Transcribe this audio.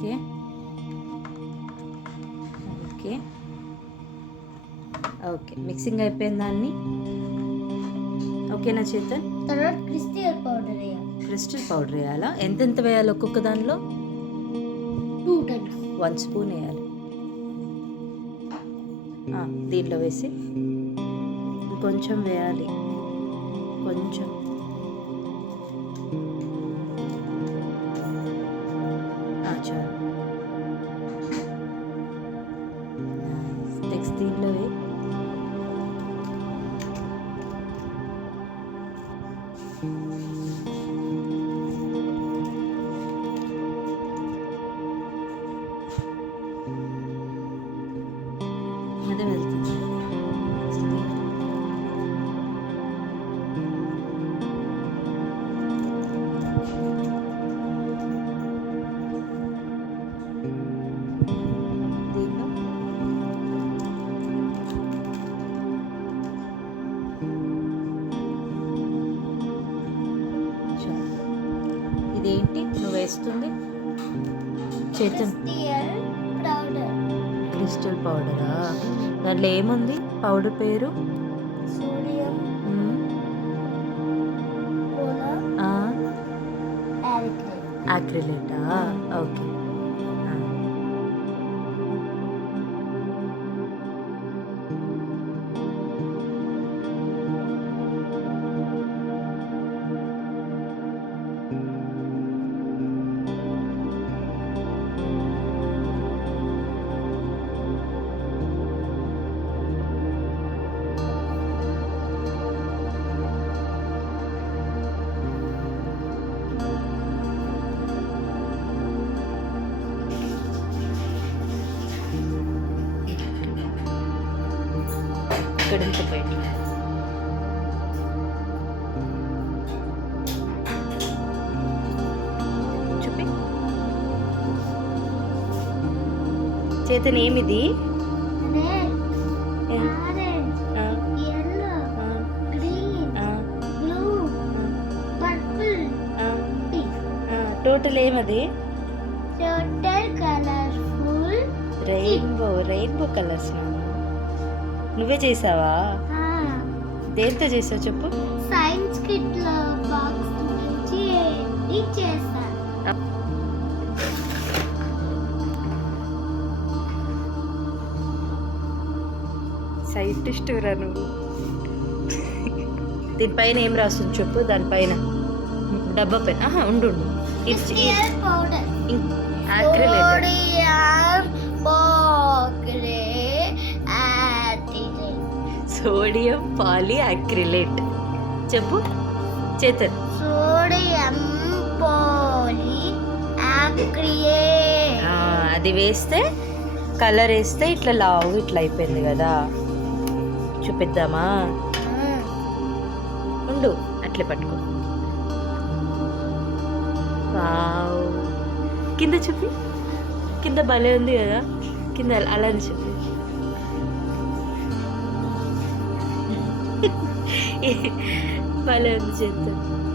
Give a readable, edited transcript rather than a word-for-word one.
Okay okay okay, mixing అయిపోయింది దాన్ని. ఓకేనా చేతన్? తర్వాత క్రిస్టల్ పౌడర్ వేయాలి. క్రిస్టల్ పౌడర్ వేయాలా? ఎంతెంత వేయాలి ఒక్కొక్క దానిలో? 2 times. 1 స్పూన్ వేయాలి. దీంట్లో వేసి ఇంకొంచెం వేయాలి, కొంచెం. చాలు. నెక్స్ట్ దీంట్లో వేయి. అదే వెళ్తుంది. దీంట్లో చాలు. ఇదేంటి నువ్వు వేస్తుంది? Chetan, crystal powder. క్రిస్టల్ పౌడరా? దాంట్లో ఏముంది పౌడర్ పేరు? సోడియం యాక్రిలేటా? ఓకే. ఇక్కడ ఇంత పోయింది. చూపి చేతన్, ఏమిది? రెడ్, ఏ? ఆరెంజ్, ఆ, yellow, ఆ, green, ఆ, blue, purple, ఆ, pink. టోటల్ ఏమది? Total colorful. Rainbow colours. నువ్వే చేసావా? దేంతో చేసావు చెప్పు? సైన్స్ కిట్ లో బాక్స్ నుంచి ఇచ్చేసాను. సైంటిస్ట్ రా నువ్వు. దీనిపైన ఏం రాస్తుంది చెప్పు? దానిపైన డబ్బా పైన ఉండు. Crystal powder. యాక్రిలేట్. సోడియం పాలి యాక్రిలేట్. చెప్పు చేతన్. సోడియం పాలి యాక్రిలేట్. అది వేస్తే, కలర్ వేస్తే ఇట్లా లావు ఇట్లా అయిపోయింది కదా. చూపిద్దామా? ఉండు, అట్లే పట్టుకో. వావ్, కింద చూపి. కింద భలే ఉంది కదా, కింద అలానే చూపి. భలే ఉంది చేద్దాం.